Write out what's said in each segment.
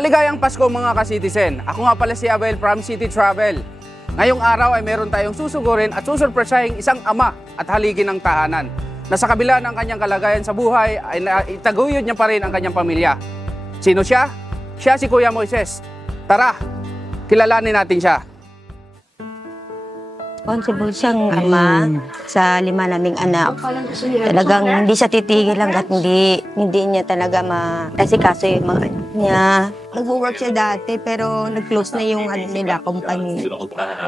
Maligayang Pasko mga ka-citizen. Ako nga pala si Abel from City Travel. Ngayong araw ay meron tayong susugurin at susurpresahing isang ama at haligi ng tahanan na sa kabila ng kanyang kalagayan sa buhay ay itaguyod niya pa rin ang kanyang pamilya. Sino siya? Siya si Kuya Moises. Tara, kilalanin natin siya. Responsible siyang ama sa 5 naming anak. Talagang hindi siya titigil hanggat hindi niya talaga ma-asikaso yung mga anak niya. Nag-work siya dati pero nag-close na yung nila, company.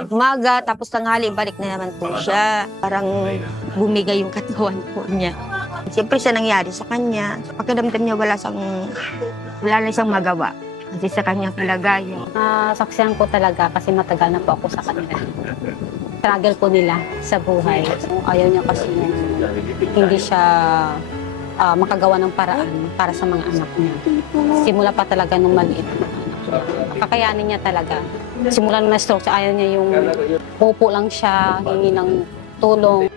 Umaga, tapos tanghali, balik na naman po siya. Parang bumigay yung katawan po niya. Siyempre siya nangyari sa kanya. Pakiramdam niya wala na siyang magawa. Kasi sa kanyang kalagayan. Saksihan ko talaga kasi matagal na po ako sa kanila. Struggle po nila sa buhay. Ayaw niya kasi hindi siya makagawa ng paraan para sa mga anak niya. Simula pa talaga nung maliit. Kakayanin niya talaga. Simula nung na-stroke siya, ayaw niya yung pupo lang siya, hingi ng tulong.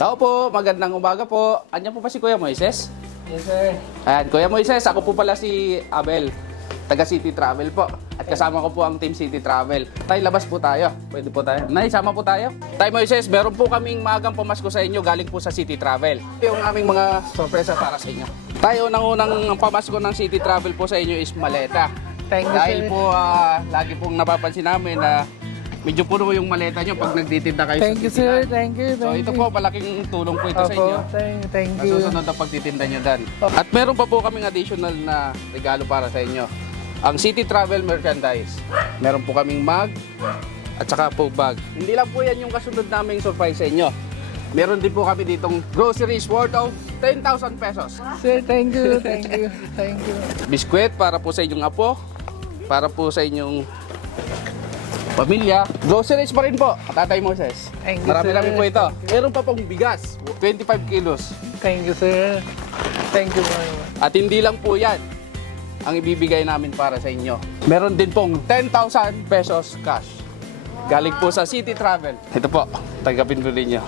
Tao po, magandang umaga po. Andiyan po pa si Kuya Moises? Yes, sir. Ayan, Kuya Moises, ako po pala si Abel, taga City Travel po. At kasama ko po ang Team City Travel. Tay, labas po tayo. Pwede po tayo. Nay, sama po tayo. Tay Moises, meron po kaming magang pamasko sa inyo galing po sa City Travel. Yung aming mga sorpresa para sa inyo. Tayo, unang pamasko ng City Travel po sa inyo is maleta. Thank you, Dahil sir. po, lagi pong napapansin namin na medyo puno yung maleta nyo pag nagtitinda kayo Thank sa you, City sir. Travel. Thank you. So ito po, malaking tulong po ito sa inyo. Thank you. Nasusunod na pagtitinda nyo dan. At meron pa po kaming additional na regalo para sa inyo. Ang City Travel merchandise. Meron po kaming mug at saka po bag. Hindi lang po yan yung kasunod naming surprise sa inyo. Meron din po kami ditong groceries worth of 10,000 pesos. Sir, thank you. Thank you. Thank you. Biskwit para po sa inyong apo. Para po sa inyong pamilya. Groceries pa rin po, Tatay Moses. Thank you, Marami-rami sir. po ito. Meron pa pong bigas, 25 kilos. Thank you, sir. Thank you very much. At hindi lang po yan ang ibibigay namin para sa inyo. Meron din pong 10,000 pesos cash. Galing po sa City Travel. Ito po, tanggapin po ninyo.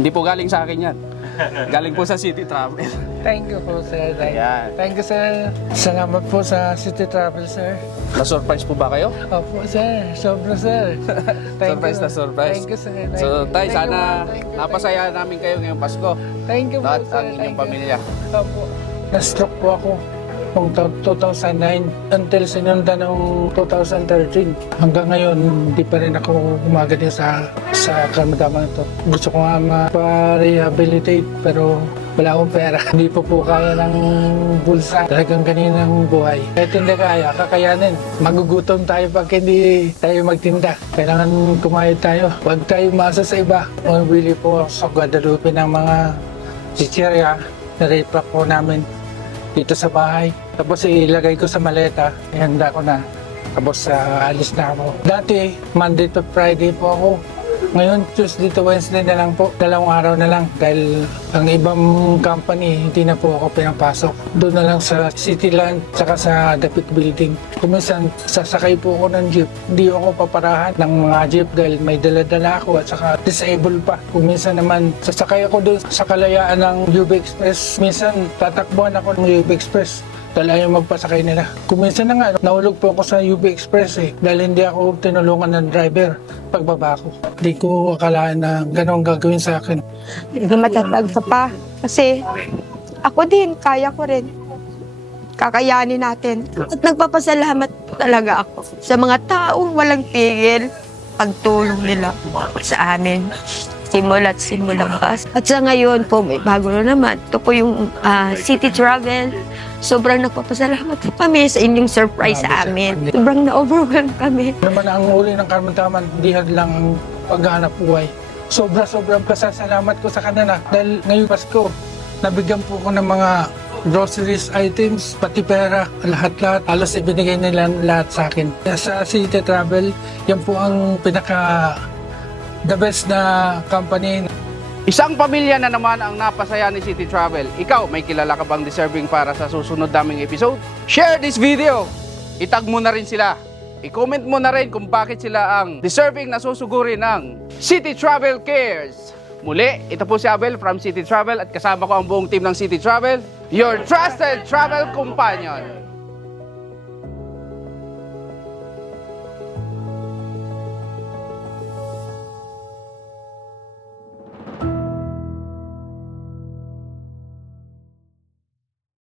Hindi po galing sa akin yan. Galing po sa City Travel. Thank you po, sir. Ayan. Thank you, sir. Salamat po sa City Travel, sir. Na-surprise po ba kayo? Opo, sir. Sobra, sir. Thank Surprise you. na surprise. Thank you, sir. Thank So, you. tay, Thank sana you, thank you. napasaya namin kayo ngayong Pasko. Thank you po, At sir. ang inyong Thank you. pamilya. Opo. Na-stroke po ako noong 2009 until sinunda noong 2013. Hanggang ngayon, hindi pa rin ako gumagaling sa karamdaman ito. Gusto ko nga ma-rehabilitate pero wala akong pera. Hindi po kaya ng bulsa. Talagang ganyan ang buhay. Kahit hindi kaya, kakayanin. Magugutom tayo pag hindi tayo magtinda. Kailangan kumayod tayo. Huwag tayo umasa sa iba. Bumibili po sa Guadalupe ng mga chichirya na repack po namin dito sa bahay. Tapos ilagay ko sa maleta, ihanda ko na. Tapos alis na ako. Dati, Monday to Friday po ako. Ngayon, Tuesday to Wednesday na lang po. 2 araw na lang dahil ang ibang company, hindi na po ako pinapasok. Doon na lang sa Cityland, saka sa Dapit Building. Kuminsan, sasakay po ako ng jeep. Hindi ako paparahan ng mga jeep dahil may dala-dala ako at saka disabled pa. Kuminsan naman, sasakay ako doon sa kalayaan ng UB Express. Minsan, tatakbuhan ako ng UB Express dahil ayaw magpasakay nila. Kuminsan na nga, nahulog po ako sa UB Express dahil hindi ako tinulungan ng driver pagbaba ko. Hindi ko akalaan na gano'ng gagawin sa akin. Matatag ka pa. Kasi ako din, kaya ko rin. Kakayanin natin. At nagpapasalamat talaga ako sa mga taong walang tigil pagtulong nila sa amin. Simula't pas. At sa ngayon po, may bago na naman. Ito po yung City Travel. Sobrang nagpapasalamat po kami sa inyong surprise sa amin. Sobrang na-overwhelm kami. Naman ang uli ng karamdaman, hindi lang ang paghahanap buhay. Sobrang pasasalamat ko sa kanila dahil ngayong Pasko, nabigyan po ko ng mga groceries items, pati pera, lahat-lahat. Halos ibinigay nila lahat sa akin. Sa City Travel, yan po ang the best na company. Isang pamilya na naman ang napasaya ni City Travel. Ikaw, may kilala ka bang deserving para sa susunod naming episode? Share this video! Itag mo na rin sila. I-comment mo na rin kung bakit sila ang deserving na susuguri ng City Travel Cares. Muli, ito po si Abel from City Travel at kasama ko ang buong team ng City Travel, your trusted travel companion.